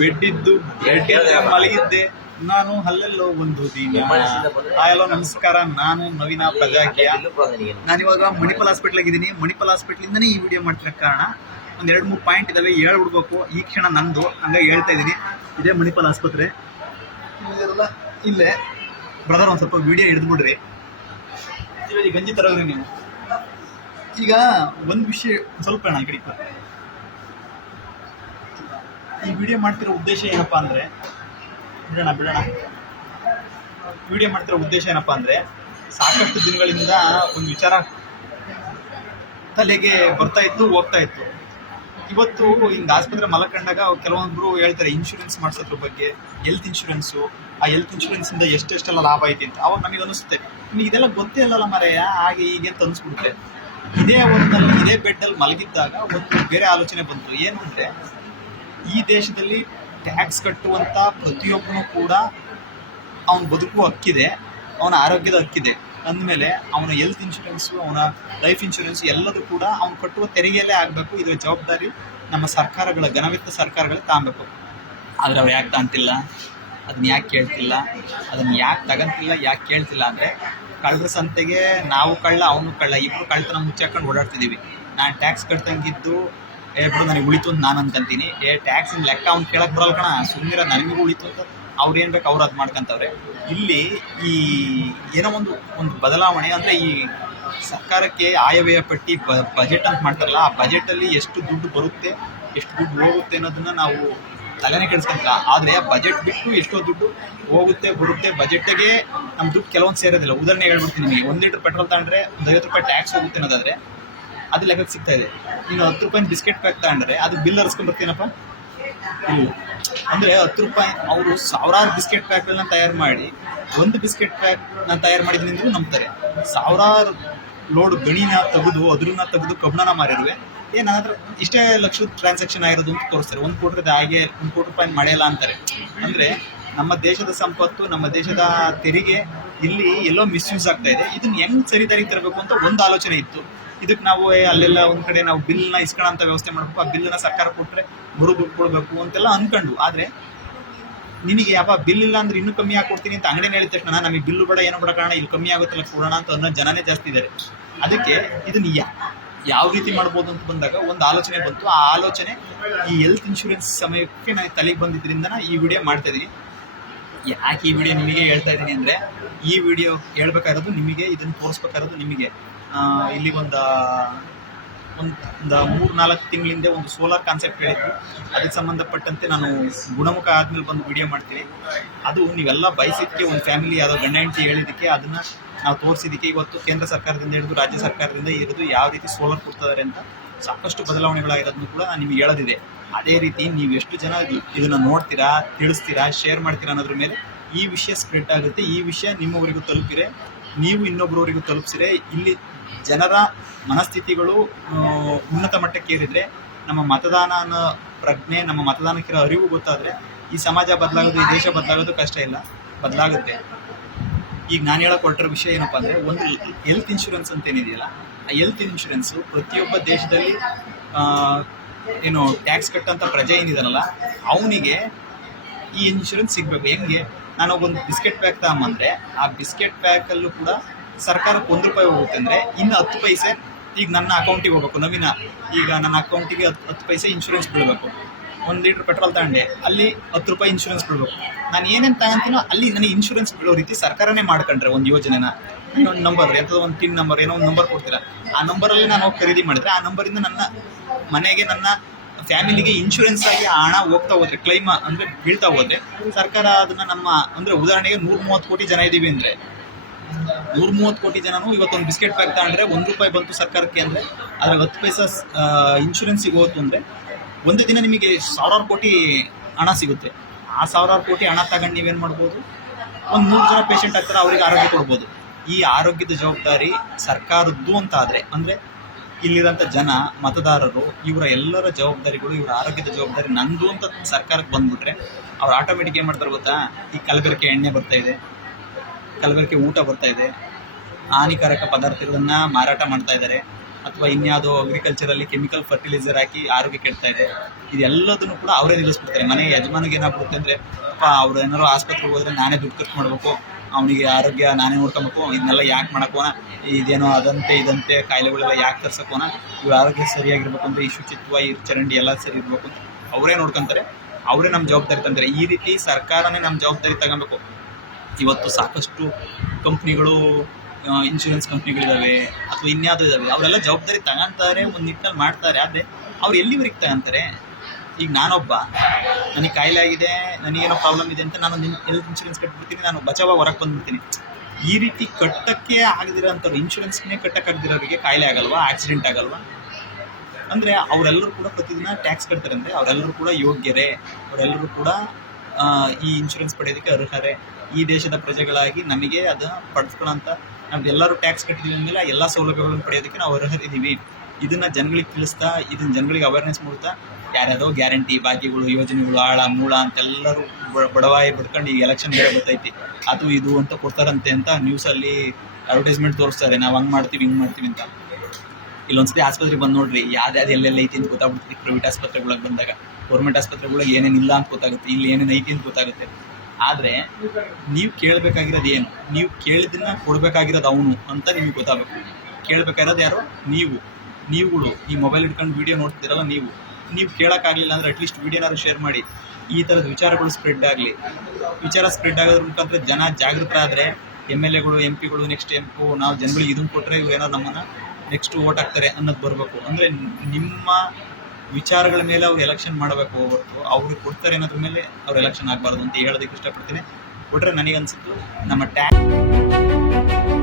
ಬೆಡ್ಡಿದ್ದು bed ಮಲಗಿದ್ದೆ. ನಾನು ಅಲ್ಲೆಲ್ಲೋ ಒಂದು ದಿನ. ಹಲೋ ನಮಸ್ಕಾರ, ನಾನು ನವೀನ ಪ್ರಜಾಕಿಯ ನಾನಿವಾಗ ಮಣಿಪಾಲ್ ಹಾಸ್ಪಿಟ್ಲ್ ಆಗಿದ್ದೀನಿ. ಮಣಿಪಾಲ್ ಹಾಸ್ಪಿಟ್ಲಿಂದನೇ ಈ ವಿಡಿಯೋ ಮಾಡ್ತಿರೋ ಕಾರಣ ಒಂದ್ ಎರಡು ಮೂರು ಪಾಯಿಂಟ್ ಇದಾವೆ. ಹೇಳ್ಬಿಡ್ಬೇಕು. ಈ ಕ್ಷಣ ನಂದು. ಹಂಗ ಹೇಳ್ತಾ ಇದ್ದೀನಿ. ಇದೇ ಮಣಿಪಾಲ್ ಆಸ್ಪತ್ರೆ. ಇಲ್ಲೇ. ಬ್ರದರ್ ಒಂದು ಸ್ವಲ್ಪ ವಿಡಿಯೋ ಹಿಡಿದ್ಬಿಡ್ರಿ ಬಿಡ್ರಿ. ಗಂಜಿ ತರೋದ್ರಿ ನೀವು ಈಗ ಒಂದು ವಿಷಯ ಸ್ವಲ್ಪ ಅಣ್ಣ ಕಡೆ. ಈ ವಿಡಿಯೋ ಮಾಡ್ತಿರೋ ಉದ್ದೇಶ ಏನಪ್ಪಾ ಅಂದ್ರೆ, ಬಿಡೋಣ ಬಿಡೋಣ. ವಿಡಿಯೋ ಮಾಡ್ತಿರೋ ಉದ್ದೇಶ ಏನಪ್ಪಾ ಅಂದ್ರೆ, ಸಾಕಷ್ಟು ದಿನಗಳಿಂದ ಒಂದು ವಿಚಾರ ತಲೆಗೆ ಬರ್ತಾ ಇತ್ತು, ಹೋಗ್ತಾ ಇತ್ತು. ಇವತ್ತು ಹಿಂಗ ಆಸ್ಪತ್ರೆ ಮಲಕೊಂಡಾಗ ಕೆಲವೊಬ್ಬರು ಹೇಳ್ತಾರೆ ಇನ್ಶೂರೆನ್ಸ್ ಮಾಡಿಸೋದ್ರ ಬಗ್ಗೆ ಹೆಲ್ತ್ ಇನ್ಶೂರೆನ್ಸು ಆ ಹೆಲ್ತ್ ಇನ್ಶೂರೆನ್ಸ್ ಇಂದ ಎಷ್ಟೆಷ್ಟೆಲ್ಲ ಲಾಭ ಐತಿ ಅಂತ. ಅವಾಗ ನಮಗೆ ಅನಿಸುತ್ತೆ ನಿಮಗೆ ಇದೆಲ್ಲ ಗೊತ್ತೇ ಇಲ್ಲಲ್ಲ ಮರೆಯ, ಹಾಗೆ ಹೀಗೆ ಅಂತ ಇದೇ ಒಂದಲ್ಲಿ ಇದೇ ಬೆಡ್ಡಲ್ಲಿ ಮಲಗಿದ್ದಾಗ ಒಂದು ಬೇರೆ ಆಲೋಚನೆ ಬಂತು. ಏನು ಅಂದ್ರೆ ಈ ದೇಶದಲ್ಲಿ ಟ್ಯಾಕ್ಸ್ ಕಟ್ಟುವಂತ ಪ್ರತಿಯೊಬ್ಬನು ಕೂಡ ಅವನ ಬದುಕು ಹಕ್ಕಿದೆ, ಅವನ ಆರೋಗ್ಯದ ಹಕ್ಕಿದೆ. ಅಂದಮೇಲೆ ಅವನ ಹೆಲ್ತ್ ಇನ್ಶೂರೆನ್ಸು ಅವನ ಲೈಫ್ ಇನ್ಶೂರೆನ್ಸ್ ಎಲ್ಲದೂ ಕೂಡ ಅವನು ಕಟ್ಟುವ ತೆರಿಗೆಯಲ್ಲೇ ಆಗಬೇಕು. ಇದರ ಜವಾಬ್ದಾರಿ ನಮ್ಮ ಸರ್ಕಾರಗಳ, ಘನವಿತ್ತ ಸರ್ಕಾರಗಳು ತಾಂಬೇಕು. ಆದರೆ ಅವ್ರು ಯಾಕೆ ತಾಂತಿಲ್ಲ? ಅದನ್ನ ಯಾಕೆ ಕೇಳ್ತಿಲ್ಲ? ಅದನ್ನ ಯಾಕೆ ತಗಂತಿಲ್ಲ? ಯಾಕೆ ಕೇಳ್ತಿಲ್ಲ ಅಂದರೆ ಕಳ್ಳರ ಸಂತೆಗೆ ನಾವು ಕಳ್ಳ, ಅವನು ಕಳ್ಳ ಇಬ್ಬರು ಕಳ್ತನ ಮುಚ್ಚಾಕೊಂಡು ಓಡಾಡ್ತಿದ್ದೀವಿ ನಾನು ಟ್ಯಾಕ್ಸ್ ಕಟ್ತಂಗಿದ್ದು ಏ ಬಿಡು ನನಗೆ ಉಳಿತು ಅಂತ ನಾನು ಅನ್ಕೊಂತೀನಿ. ಏ ಟ್ಯಾಕ್ಸಿನ ಲೆಕ್ಕ ಅವ್ನು ಕೇಳಕ್ಕೆ ಬರಲ್ಲ ಕಣ. ಸುಮ್ಮನೆ ನನಗೂ ಉಳಿತು ಅಂತ ಅವ್ರು ಏನು ಬೇಕು ಅವ್ರು ಅದು ಮಾಡ್ಕೊಂತವ್ರೆ. ಇಲ್ಲಿ ಈ ಏನೋ ಒಂದು ಒಂದು ಬದಲಾವಣೆ ಅಂದರೆ ಈ ಸರ್ಕಾರಕ್ಕೆ ಆಯವ್ಯಯ ಪಟ್ಟಿ ಬಜೆಟ್ ಅಂತ ಮಾಡ್ತಾರಲ್ಲ, ಆ ಬಜೆಟಲ್ಲಿ ಎಷ್ಟು ದುಡ್ಡು ಬರುತ್ತೆ, ಎಷ್ಟು ದುಡ್ಡು ಹೋಗುತ್ತೆ ಅನ್ನೋದನ್ನ ನಾವು ತಲೆನೇ ಕೆಡಿಸ್ಕೊಂತಿಲ್ಲ ಆದರೆ ಆ ಬಜೆಟ್ ಬಿಟ್ಟು ಎಷ್ಟೋ ದುಡ್ಡು ಹೋಗುತ್ತೆ, ಬರುತ್ತೆ. ಬಜೆಟ್ಗೆ ನಮ್ಮ ದುಡ್ಡು ಕೆಲವೊಂದು ಸೇರೋದಿಲ್ಲ. ಉದಾಹರಣೆ ಹೇಳ್ಬಿಡ್ತೀನಿ ನಿಮಗೆ. ಒಂದು ಲೀಟರ್ ಪೆಟ್ರೋಲ್ ತಗೊಂಡ್ರೆ ಒಂದು ಐವತ್ತು ರೂಪಾಯಿ ಟ್ಯಾಕ್ಸ್ ಹೋಗುತ್ತೆ ಅನ್ನೋದಾದ್ರೆ ಅದು ಲೆಕ್ಕಕ್ಕೆ ಸಿಗ್ತಾ ಇದೆ. ನೀನು ಹತ್ತು ರೂಪಾಯಿ ಬಿಸ್ಕೆಟ್ ಪ್ಯಾಕ್ ತಗೊಂಡ್ರೆ ಅದು ಬಿಲ್ ಹರಿಸ್ಕೊಂಡ್ಬರ್ತೀನಪ್ಪ ಇಲ್ಲ. ಅಂದ್ರೆ ಹತ್ತು ರೂಪಾಯಿ ಅವರು ಸಾವಿರಾರು ಬಿಸ್ಕೆಟ್ ಪ್ಯಾಕ್ಗಳನ್ನ ತಯಾರು ಮಾಡಿ, ಒಂದು ಬಿಸ್ಕೆಟ್ ಪ್ಯಾಕ್ ನಾನು ತಯಾರು ಮಾಡಿದ್ದೀನಿ ಅಂದ್ರೂ ನಂಬ್ತಾರೆ. ಸಾವಿರಾರು ಲೋಡ್ ಗಣಿನ ತೆಗೆದು, ಅದ್ರನ್ನ ತೆಗೆದು ಕಬ್ಬಣನ ಮಾರಿರುವೆ ಏ ನನ್ನ ಹತ್ರ ಇಷ್ಟೇ ಲಕ್ಷದ ಟ್ರಾನ್ಸಾಕ್ಷನ್ ಆಗಿರೋದು ಅಂತ ತೋರಿಸ್ತಾರೆ. ಒಂದು ಕೋಟಿ ಹಾಗೆ, ಒಂದು ಕೋಟಿ ರೂಪಾಯಿ ಮಾಡಿಲ್ಲ ಅಂತಾರೆ. ಅಂದ್ರೆ ನಮ್ಮ ದೇಶದ ಸಂಪತ್ತು, ನಮ್ಮ ದೇಶದ ತೆರಿಗೆ ಇಲ್ಲಿ ಎಲ್ಲೋ ಮಿಸ್ಯೂಸ್ ಆಗ್ತಾ ಇದೆ. ಇದನ್ನ ಹೆಂಗ್ ಸರಿದಾರಿಗೆ ತರಬೇಕು ಅಂತ ಒಂದು ಆಲೋಚನೆ ಇತ್ತು. ಇದಕ್ಕೆ ನಾವು ಅಲ್ಲೆಲ್ಲ ಒಂದ್ ಕಡೆ ನಾವು ಬಿಲ್ನ ಇಸ್ಕೊಳ್ಳೋಂಥ ವ್ಯವಸ್ಥೆ ಮಾಡಬೇಕು. ಆ ಬಿಲ್ನ ಸರ್ಕಾರ ಕೊಟ್ರೆ ಬರೋ ದುಡ್ಡು ಕೊಡ್ಬೇಕು ಅಂತೆಲ್ಲ ಅನ್ಕೊಂಡು. ಆದ್ರೆ ನಿನಗೆ ಯಾವ ಬಿಲ್ ಇಲ್ಲ ಅಂದ್ರೆ ಇನ್ನೂ ಕಮ್ಮಿ ಆಗಿ ಕೊಡ್ತೀನಿ ಅಂತ ಅಂಗಡಿನ ಹೇಳಿದ ತಕ್ಷಣ ನಮಗೆ ಬಿಲ್ಲು ಬೇಡ, ಏನು ಬೇಡ ಕಾರಣ, ಇಲ್ಲಿ ಕಮ್ಮಿ ಆಗುತ್ತಲ್ಲ ಕೊಡೋಣ ಅಂತ ಅನ್ನೋ ಜನನೇ ಜಾಸ್ತಿ ಇದಾರೆ. ಅದಕ್ಕೆ ಇದನ್ನ ಯಾವ ರೀತಿ ಮಾಡ್ಬೋದು ಅಂತ ಬಂದಾಗ ಒಂದು ಆಲೋಚನೆ ಬಂತು. ಆ ಆಲೋಚನೆ ಈ ಹೆಲ್ತ್ ಇನ್ಶೂರೆನ್ಸ್ ಸಮಯಕ್ಕೆ ನನಗೆ ತಲೆಗೆ ಬಂದಿದ್ದರಿಂದ ಈ ವಿಡಿಯೋ ಮಾಡ್ತಾ ಇದೀನಿ. ಯಾಕೆ ಈ ವಿಡಿಯೋ ನಿಮಗೆ ಹೇಳ್ತಾ ಇದ್ದೀನಿ ಅಂದರೆ, ಈ ವಿಡಿಯೋ ಹೇಳ್ಬೇಕಾಗಿರೋದು ನಿಮಗೆ, ಇದನ್ನು ತೋರಿಸ್ಬೇಕಾಗಿರೋದು ನಿಮಗೆ. ಇಲ್ಲಿ ಒಂದು ಒಂದು ಮೂರು ನಾಲ್ಕು ತಿಂಗಳಿಂದ ಒಂದು ಸೋಲಾರ್ ಕಾನ್ಸೆಪ್ಟ್ ಹೇಳಿದ್ರು. ಅದಕ್ಕೆ ಸಂಬಂಧಪಟ್ಟಂತೆ ನಾನು ಗುಣಮುಖ ಆದ್ಮೇಲೆ ಬಂದು ವಿಡಿಯೋ ಮಾಡ್ತೀನಿ. ಅದು ನೀವೆಲ್ಲ ಬಯಸಿದ್ದಕ್ಕೆ ಒಂದು ಫ್ಯಾಮಿಲಿ ಯಾವುದೋ ಗಂಡ ಹೆಂಡತಿ ಹೇಳಿದ್ದಕ್ಕೆ ಅದನ್ನು ನಾವು ತೋರಿಸಿದ್ದಕ್ಕೆ ಇವತ್ತು ಕೇಂದ್ರ ಸರ್ಕಾರದಿಂದ ಹಿಡಿದು ರಾಜ್ಯ ಸರ್ಕಾರದಿಂದ ಹಿಡಿದು ಯಾವ ರೀತಿ ಸೋಲಾರ್ ಕೊಡ್ತಿದ್ದಾರೆ ಅಂತ ಸಾಕಷ್ಟು ಬದಲಾವಣೆಗಳಾಗಿರೋದನ್ನು ಕೂಡ ನಾನು ನಿಮಗೆ ಹೇಳೋದಿದೆ. ಅದೇ ರೀತಿ ನೀವು ಎಷ್ಟು ಜನ ಇದನ್ನು ನೋಡ್ತೀರಾ, ತಿಳಿಸ್ತೀರಾ ಶೇರ್ ಮಾಡ್ತೀರಾ ಅನ್ನೋದ್ರ ಮೇಲೆ ಈ ವಿಷಯ ಸ್ಪ್ರೆಡ್ ಆಗುತ್ತೆ. ಈ ವಿಷಯ ನಿಮ್ಮವರಿಗೂ ತಲುಪಿರೆ ನೀವು ಇನ್ನೊಬ್ಬರವರಿಗೂ ತಲುಪಿಸಿರೆ ಇಲ್ಲಿ ಜನರ ಮನಸ್ಥಿತಿಗಳು ಉನ್ನತ ಮಟ್ಟಕ್ಕೆ ಏರಿದ್ರೆ, ನಮ್ಮ ಮತದಾನ ಅನ್ನೋ ಪ್ರಜ್ಞೆ, ನಮ್ಮ ಮತದಾನಕ್ಕಿರೋ ಅರಿವು ಗೊತ್ತಾದ್ರೆ, ಈ ಸಮಾಜ ಬದಲಾಗೋದು, ಈ ದೇಶ ಬದಲಾಗೋದು ಕಷ್ಟ ಇಲ್ಲ. ಬದಲಾಗುತ್ತೆ. ಈಗ ನಾನು ಹೇಳಕ್ ಹೊರಟಿರೋ ವಿಷಯ ಏನಪ್ಪಾ ಅಂದ್ರೆ, ಒಂದು ಹೆಲ್ತ್ ಇನ್ಶೂರೆನ್ಸ್ ಅಂತ ಏನಿದೆಯಲ್ಲ, ಆ ಹೆಲ್ತ್ ಇನ್ಶೂರೆನ್ಸ್ ಪ್ರತಿಯೊಬ್ಬ ದೇಶದಲ್ಲಿ ಏನು ಟ್ಯಾಕ್ಸ್ ಕಟ್ಟಂಥ ಪ್ರಜೆ ಏನಿದಾನಲ್ಲ ಅವನಿಗೆ ಈ ಇನ್ಶೂರೆನ್ಸ್ ಸಿಗಬೇಕು. ಹೆಂಗೆ? ನಾನು ಒಂದು ಬಿಸ್ಕೆಟ್ ಪ್ಯಾಕ್ ತಗೊಂಬಂದ್ರೆ, ಆ ಬಿಸ್ಕೆಟ್ ಪ್ಯಾಕಲ್ಲೂ ಕೂಡ ಸರ್ಕಾರಕ್ಕೆ ಒಂದು ರೂಪಾಯಿ ಹೋಗುತ್ತೆ ಅಂದರೆ ಇನ್ನು ಹತ್ತು ಪೈಸೆ, ಈಗ ನನ್ನ ಅಕೌಂಟಿಗೆ ಹೋಗ್ಬೇಕು. ನವೀನ, ಈಗ ನನ್ನ ಅಕೌಂಟಿಗೆ ಹತ್ತು ಹತ್ತು ಪೈಸೆ ಇನ್ಶೂರೆನ್ಸ್ ಬೀಳಬೇಕು ಒಂದು ಲೀಟ್ರ್ ಪೆಟ್ರೋಲ್ ತಗೊಂಡೆ. ಅಲ್ಲಿ ಹತ್ತು ರೂಪಾಯಿ ಇನ್ಶೂರೆನ್ಸ್ ಬಿಡಬೇಕು ನಾನು ಏನೇನು ತಗೊಂತೀನೋ ಅಲ್ಲಿ ನನಗೆ ಇನ್ಶೂರೆನ್ಸ್ ಬೀಳೋ ರೀತಿ ಸರ್ಕಾರನೇ ಮಾಡ್ಕೊಂಡ್ರೆ ಒಂದು ಯೋಜನೆನ. ಒಂದು ನಂಬರ್ ಎಂಥದ್ದು ಒಂದು ಟಿನ್ ನಂಬರ್ ಏನೋ ಒಂದು ನಂಬರ್ ಕೊಡ್ತೀರಾ? ಆ ನಂಬರಲ್ಲಿ ನಾನು ಖರೀದಿ ಮಾಡಿದ್ರೆ ಆ ನಂಬರಿಂದ ನನ್ನ ಮನೆಗೆ ನನ್ನ ಫ್ಯಾಮಿಲಿಗೆ ಇನ್ಶೂರೆನ್ಸ್ ಆಗಿ ಹಣ ಹೋಗ್ತಾ ಹೋದ್ರೆ ಕ್ಲೈಮ್ ಅಂದರೆ ಬೀಳ್ತಾ ಹೋದ್ರೆ, ಸರ್ಕಾರ ಅದನ್ನ ನಮ್ಮ, ಅಂದರೆ ಉದಾಹರಣೆಗೆ ನೂರ ಮೂವತ್ತು ಕೋಟಿ ಜನ ಇದ್ದೀವಿ ಅಂದರೆ, ನೂರ ಮೂವತ್ತು ಕೋಟಿ ಜನನು ಇವತ್ತೊಂದು ಬಿಸ್ಕೆಟ್ ಪ್ಯಾಕ್ ತಗೊಂಡ್ರೆ ಒಂದು ರೂಪಾಯಿ ಬಂತು ಸರ್ಕಾರಕ್ಕೆ ಅಂದರೆ ಅದ್ರಾಗ ಹತ್ತು ಪೈಸಾ ಇನ್ಶೂರೆನ್ಸಿಗೆ ಹೋಯ್ತು ಅಂದ್ರೆ ಒಂದು ದಿನ ನಿಮಗೆ ಸಾವಿರಾರು ಕೋಟಿ ಹಣ ಸಿಗುತ್ತೆ. ಆ ಸಾವಿರಾರು ಕೋಟಿ ಹಣ ತಗೊಂಡು ನೀವೇನು ಮಾಡ್ಬೋದು? ಒಂದು ನೂರು ಜನ ಪೇಷಂಟ್ ಆಗ್ತಾರೆ, ಅವರಿಗೆ ಆರೋಗ್ಯ ಕೊಡ್ಬೋದು. ಈ ಆರೋಗ್ಯದ ಜವಾಬ್ದಾರಿ ಸರ್ಕಾರದ್ದು ಅಂತ ಆದರೆ ಅಂದರೆ ಇಲ್ಲಿರೋಂಥ ಜನ, ಮತದಾರರು, ಇವರ ಎಲ್ಲರ ಜವಾಬ್ದಾರಿಗಳು, ಇವರ ಆರೋಗ್ಯದ ಜವಾಬ್ದಾರಿ ನಂದು ಅಂತ ಸರ್ಕಾರಕ್ಕೆ ಬಂದ್ಬಿಟ್ರೆ, ಅವ್ರು ಆಟೋಮೆಟಿಕ್ ಏನು ಮಾಡ್ತಾರೆ ಗೊತ್ತಾ? ಈ ಕಲಬೆರಕೆ ಎಣ್ಣೆ ಬರ್ತಾ ಇದೆ. ಕಲಬೆರಕೆ ಊಟ ಬರ್ತಾ ಇದೆ. ಹಾನಿಕಾರಕ ಪದಾರ್ಥಗಳನ್ನು ಮಾರಾಟ ಮಾಡ್ತಾ ಇದ್ದಾರೆ. ಅಥವಾ ಇನ್ಯಾವುದೋ ಅಗ್ರಿಕಲ್ಚರಲ್ಲಿ ಕೆಮಿಕಲ್ ಫರ್ಟಿಲೈಸರ್ ಹಾಕಿ ಆರೋಗ್ಯ ಕೆಡ್ತಾ ಇದೆ, ಇದೆಲ್ಲದನ್ನು ಕೂಡ ಅವರೇ ನಿಲ್ಲಿಸ್ಬಿಡ್ತಾರೆ. ಮನೆ ಯಜಮಾನಿಗೆ ಏನಾಗ್ಬಿಡುತ್ತೆ ಅಂದರೆ ಅವ್ರು ಏನಾರು ಆಸ್ಪತ್ರೆಗೆ ಹೋದ್ರೆ ನಾನೇ ದುಡ್ಡು ಖರ್ಚು ಮಾಡಬೇಕು, ಅವನಿಗೆ ಆರೋಗ್ಯ ನಾನೇ ನೋಡ್ಕೊಬೇಕು, ಇದನ್ನೆಲ್ಲ ಯಾಕೆ ಮಾಡಕೋನ ಇದೇನೋ ಅದಂತೆ, ಇದಂತೆ, ಕಾಯಿಲೆಗಳೆಲ್ಲ ಯಾಕೆ ತರ್ಸಕೋನ ಇವ್ರ ಆರೋಗ್ಯ ಸರಿಯಾಗಿರ್ಬೇಕು ಅಂದರೆ ಈ ಶುಚಿತ್ವ, ಈ ಚರಂಡಿ ಎಲ್ಲ ಸರಿ ಇರಬೇಕು ಅಂತ ಅವರೇ ನೋಡ್ಕೊಂತಾರೆ. ಅವರೇ ನಮ್ಮ ಜವಾಬ್ದಾರಿ ತಂತಾರೆ ಈ ರೀತಿ ಸರ್ಕಾರನೇ ನಮ್ಮ ಜವಾಬ್ದಾರಿ ತಗೊಬೇಕು ಇವತ್ತು ಸಾಕಷ್ಟು ಕಂಪ್ನಿಗಳು ಇನ್ಶೂರೆನ್ಸ್ ಕಂಪ್ನಿಗಳಿದಾವೆ ಅಥವಾ ಇನ್ಯಾವುದೋ ಇದಾವೆ. ಅವರೆಲ್ಲ ಜವಾಬ್ದಾರಿ ತಗೊಂತಾರೆ, ಒಂದು ನಿಟ್ಟಿನಲ್ಲಿ ಮಾಡ್ತಾರೆ. ಆದರೆ ಅವ್ರು ಎಲ್ಲಿವರೆಗೆ ತಗೊಂತಾರೆ? ಈಗ ನಾನೊಬ್ಬ. ನನಗೆ ಕಾಯಿಲೆ ಆಗಿದೆ, ನನಗೇನೋ ಪ್ರಾಬ್ಲಮ್ ಇದೆ ಅಂತ ನಾನು ಹೆಲ್ತ್ ಇನ್ಶೂರೆನ್ಸ್ ಕಟ್ಬಿಡ್ತೀನಿ, ನಾನು ಬಚಾವ ಹೊರಗೆ ಬಂದ್ಬಿಡ್ತೀನಿ. ಈ ರೀತಿ ಕಟ್ಟಕ್ಕೆ ಆಗದಿರೋಂಥವ್ರು ಇನ್ಶೂರೆನ್ಸ್ನೇ ಕಟ್ಟಕ್ಕಾಗದಿರೋರಿಗೆ ಕಾಯಿಲೆ ಆಗಲ್ವಾ ಆಕ್ಸಿಡೆಂಟ್ ಆಗಲ್ವಾ? ಅಂದರೆ ಅವರೆಲ್ಲರೂ ಕೂಡ ಪ್ರತಿದಿನ ಟ್ಯಾಕ್ಸ್ ಕಟ್ತಾರೆ ಅವರೆಲ್ಲರೂ ಕೂಡ ಯೋಗ್ಯರೇ. ಅವರೆಲ್ಲರೂ ಕೂಡ ಈ ಇನ್ಶೂರೆನ್ಸ್ ಪಡೆಯೋದಕ್ಕೆ ಅರ್ಹರೇ? ಈ ದೇಶದ ಪ್ರಜೆಗಳಾಗಿ ನಮಗೆ ಅದು ಪಡೆದುಕೊಳ್ಳೋಂಥ ನಮ್ದು ಎಲ್ಲರೂ ಟ್ಯಾಕ್ಸ್ ಕಟ್ಟಿದ್ದೀವಿ ಅಂದಮೇಲೆ ಎಲ್ಲ ಸೌಲಭ್ಯಗಳನ್ನು ಪಡೆಯೋದಕ್ಕೆ ನಾವು ಅರ್ಹರಿದ್ದೀವಿ. ಇದನ್ನು ಜನಗಳಿಗೆ ತಿಳಿಸ್ತಾ, ಇದನ್ನ ಜನಗಳಿಗೆ ಅವೇರ್ನೆಸ್ ಮೂಡ್ತಾ ಯಾರ್ಯಾರೋ ಗ್ಯಾರಂಟಿ ಬಾಕಿಗಳು ಯೋಜನೆಗಳು, ಆಳ, ಮೂಳ ಅಂತೆಲ್ಲರೂ ಬಡವಾಯಿ ಬಿಡ್ಕೊಂಡು ಈಗ ಎಲೆಕ್ಷನ್ ಬೇರೆ ಬರ್ತೈತಿ. ಅದು, ಇದು ಅಂತ ಕೊಡ್ತಾರಂತೆ ಅಂತ ನ್ಯೂಸಲ್ಲಿ ಅಡ್ವರ್ಟೈಸ್ಮೆಂಟ್ ತೋರಿಸ್ತಾರೆ. ನಾವು ಹಂಗೆ ಮಾಡ್ತೀವಿ, ಹಿಂಗೆ ಮಾಡ್ತೀವಿ ಅಂತ. ಇಲ್ಲೊಂದ್ಸತಿ ಆಸ್ಪತ್ರೆಗೆ ಬಂದು ನೋಡ್ರಿ, ಯಾವ್ದು ಎಲ್ಲೆಲ್ಲ ಐತಿ ಅಂತ ಗೊತ್ತಾಗ್ಬಿಡ್ತೀವಿ ಪ್ರೈವೇಟ್ ಆಸ್ಪತ್ರೆಗಳಿಗೆ ಬಂದಾಗ ಗೌರ್ಮೆಂಟ್ ಆಸ್ಪತ್ರೆಗಳಿಗೆ ಏನೇನು ಇಲ್ಲ ಅಂತ ಗೊತ್ತಾಗುತ್ತೆ, ಇಲ್ಲಿ ಏನೇನು ಐತಿ ಅಂತ ಗೊತ್ತಾಗುತ್ತೆ. ಆದರೆ ನೀವು ಕೇಳಬೇಕಾಗಿರೋದು ಏನು? ನೀವು ಕೇಳಿದ್ದನ್ನ ಕೊಡಬೇಕಾಗಿರೋದು ಅವನು ಅಂತ ನಿಮ್ಗೆ ಗೊತ್ತಾಗಬೇಕು. ಕೇಳಬೇಕಾಗಿರೋದು ಯಾರು? ನೀವು. ನೀವುಗಳು. ಈ ಮೊಬೈಲ್ ಇಟ್ಕೊಂಡು ವಿಡಿಯೋ ನೋಡ್ತಿರಲ್ಲ ನೀವು. ನೀವು ಕೇಳೋಕ್ಕಾಗಲಿಲ್ಲ ಅಂದರೆ ಅಟ್ಲೀಸ್ಟ್ ವೀಡಿಯೋನಾದ್ರು ಶೇರ್ ಮಾಡಿ. ಈ ಥರದ ವಿಚಾರಗಳು ಸ್ಪ್ರೆಡ್ ಆಗಲಿ. ವಿಚಾರ ಸ್ಪ್ರೆಡ್ ಆಗೋದ್ರ ಮುಖಾಂತರ ಜನ ಜಾಗೃತರಾದರೆ ಎಂ ಎಲ್ ಎಗಳು ಎಂ ಪಿಗಳು ನೆಕ್ಸ್ಟ್ ಎಂ ನಾವು ಜನಗಳಿಗೆ ಇದನ್ನು ಕೊಟ್ಟರೆ ಇವ್ರು ಏನೋ ನಮ್ಮನ್ನು ನೆಕ್ಸ್ಟ್ ವೋಟ್ ಹಾಕ್ತಾರೆ ಅನ್ನೋದು ಬರಬೇಕು. ಅಂದರೆ ನಿಮ್ಮ ವಿಚಾರಗಳ ಮೇಲೆ ಅವ್ರು ಎಲೆಕ್ಷನ್ ಮಾಡಬೇಕು ಹೊರತು ಅವ್ರಿಗೆ ಕೊಡ್ತಾರೆ ಅನ್ನೋದ್ರ ಮೇಲೆ ಅವ್ರು ಎಲೆಕ್ಷನ್ ಆಗಬಾರ್ದು ಅಂತ ಹೇಳೋದಕ್ಕೆ ಇಷ್ಟಪಡ್ತೀನಿ. ಕೊಟ್ಟರೆ ನನಗನ್ಸುತ್ತೆ, ನಮ್ಮ ಟ್ಯಾಕ್ಸ್